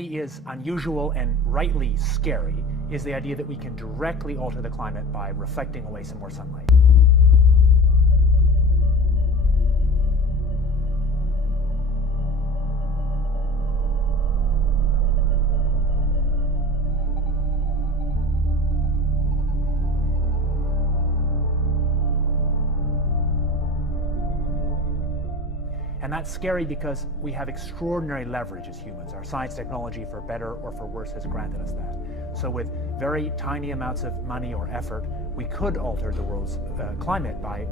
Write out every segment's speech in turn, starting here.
really is unusual and rightly scary is the idea that we can directly alter the climate by reflecting away some more sunlight. And that's scary because we have extraordinary leverage as humans. Our science technology, for better or for worse, has granted us that. So with very tiny amounts of money or effort, we could alter the world's climate by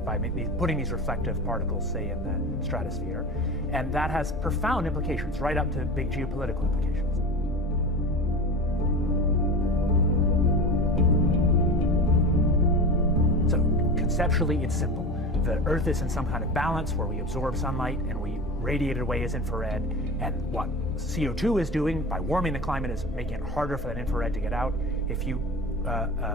putting these reflective particles, say, in the stratosphere. And that has profound implications, right up to big geopolitical implications. So conceptually, it's simple. The Earth is in some kind of balance where we absorb sunlight and we radiate it away as infrared. And what CO2 is doing by warming the climate is making it harder for that infrared to get out. If you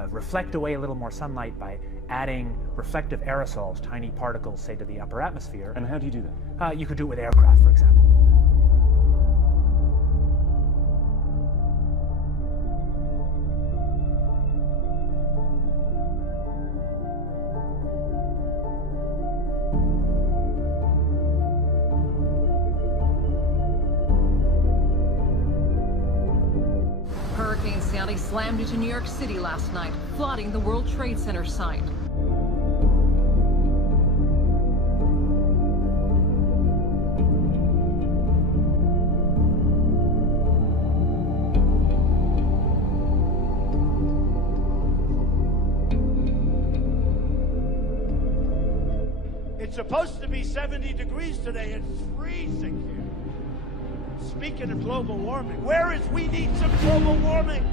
reflect away a little more sunlight by adding reflective aerosols, tiny particles, say, to the upper atmosphere. And how do you do that? You could do it with aircraft, for example. Hurricane Sandy slammed into New York City last night, flooding the World Trade Center site. It's supposed to be 70 degrees today. It's freezing here. Speaking of global warming, we need some global warming.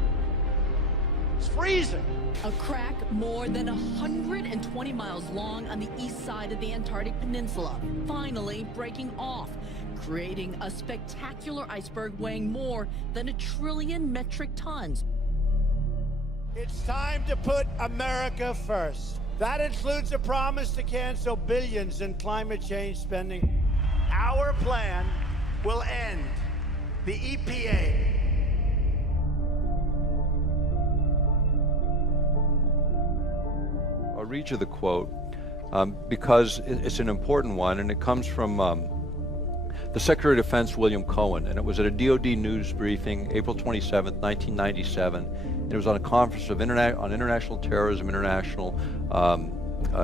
It's freezing. A crack more than 120 miles long on the east side of the Antarctic Peninsula, finally breaking off, creating a spectacular iceberg weighing more than 1 trillion metric tons. It's time to put America first. That includes a promise to cancel billions in climate change spending. Our plan will end the EPA. I'll read you the quote because it's an important one, and it comes from the Secretary of Defense, William Cohen, and it was at a DoD news briefing, April 27th, 1997, and it was on a conference on international terrorism,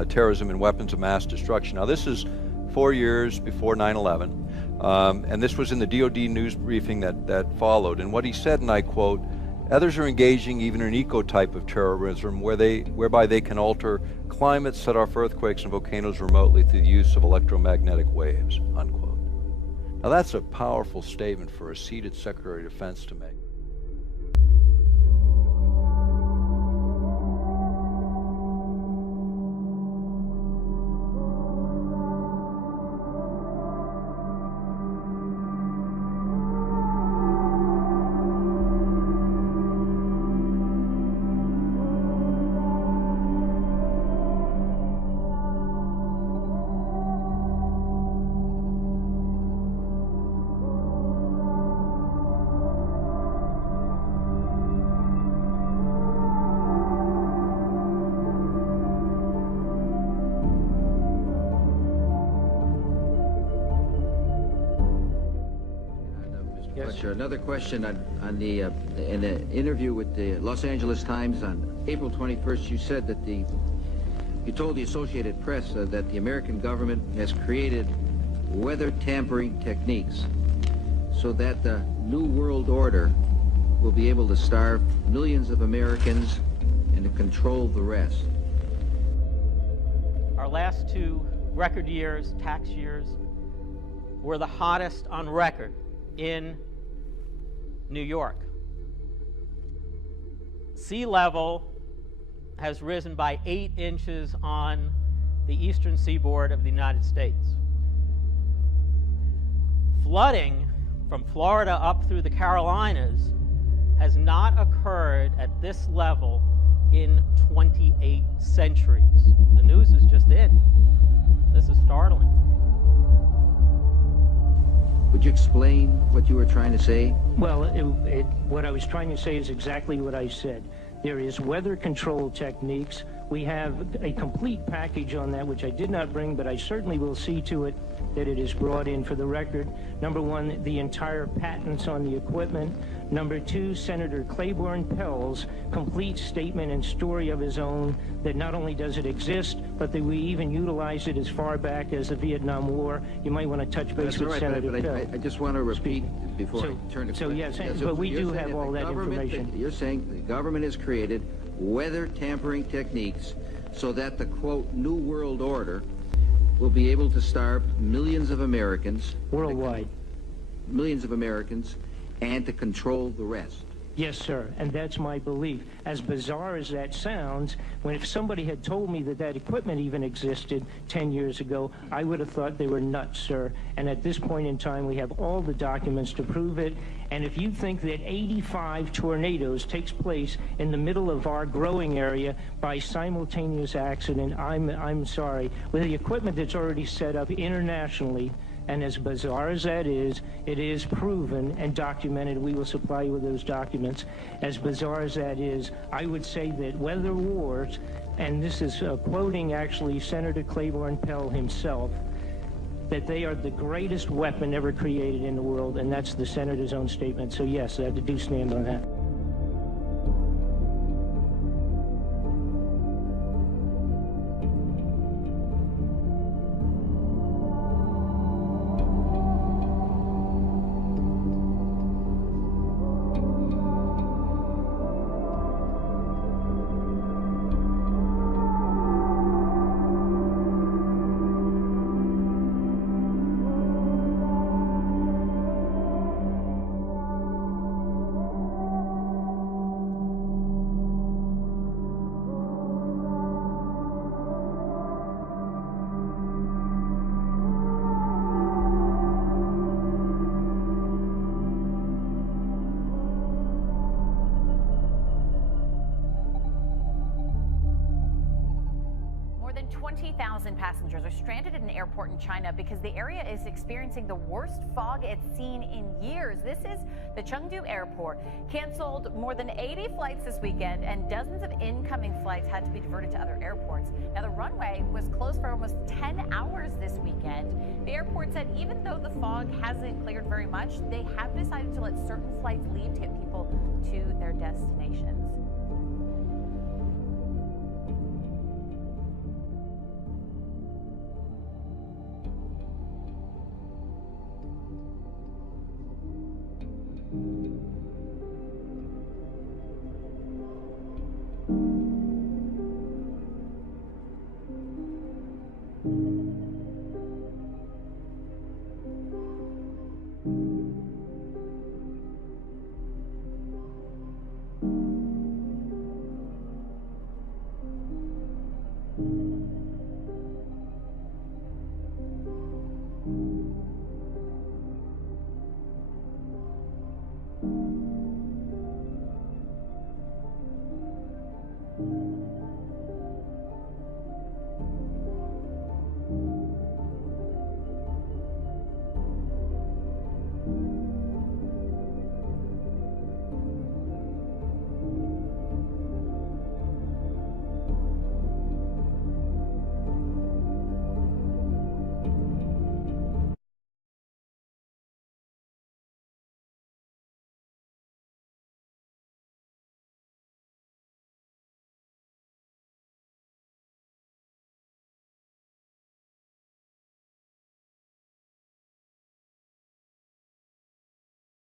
terrorism and weapons of mass destruction. Now, this is 4 years before 9/11. And this was in the DoD news briefing that followed. And what he said, and I quote, "Others are engaging even in eco-type of terrorism whereby they can alter climate, set off earthquakes and volcanoes remotely through the use of electromagnetic waves," unquote. Now that's a powerful statement for a seated Secretary of Defense to make. Another question on the in an interview with the Los Angeles Times on April 21st, you said that you told the Associated Press that the American government has created weather tampering techniques so that the New World Order will be able to starve millions of Americans and to control the rest. Our last 2 record years, tax years, were the hottest on record in New York. Sea level has risen by 8 inches on the eastern seaboard of the United States. Flooding from Florida up through the Carolinas has not occurred at this level in 28 centuries. The news is just in. This is startling. Would you explain what you were trying to say? Well, what I was trying to say is exactly what I said. There is weather control techniques. We have a complete package on that, which I did not bring, but I certainly will see to it that it is brought in for the record. Number one, the entire patents on the equipment. Number two, Senator Claiborne Pell's complete statement and story of his own that not only does it exist, but that we even utilize it as far back as the Vietnam War. You might want to touch base with Senator Pell. I just want to repeat before I turn to So yes, but we do have all that information. You're saying the government has created weather tampering techniques so that the, quote, New World Order will be able to starve millions of Americans. Worldwide. Millions of Americans, and to control the rest. Yes, sir, and that's my belief. As bizarre as that sounds, if somebody had told me that that equipment even existed 10 years ago, I would have thought they were nuts, sir. And at this point in time, we have all the documents to prove it. And if you think that 85 tornadoes takes place in the middle of our growing area by simultaneous accident, I'm sorry. With the equipment that's already set up internationally, and as bizarre as that is, it is proven and documented. We will supply you with those documents. As bizarre as that is, I would say that weather wars, and this is quoting actually Senator Claiborne Pell himself, that they are the greatest weapon ever created in the world, and that's the senator's own statement. So yes, I do stand on that. More than 20,000 passengers are stranded at an airport in China because the area is experiencing the worst fog it's seen in years. This is the Chengdu airport. Canceled more than 80 flights this weekend, and dozens of incoming flights had to be diverted to other airports. Now, the runway was closed for almost 10 hours this weekend. The airport said even though the fog hasn't cleared very much, they have decided to let certain flights leave to get people to their destinations. Thank you.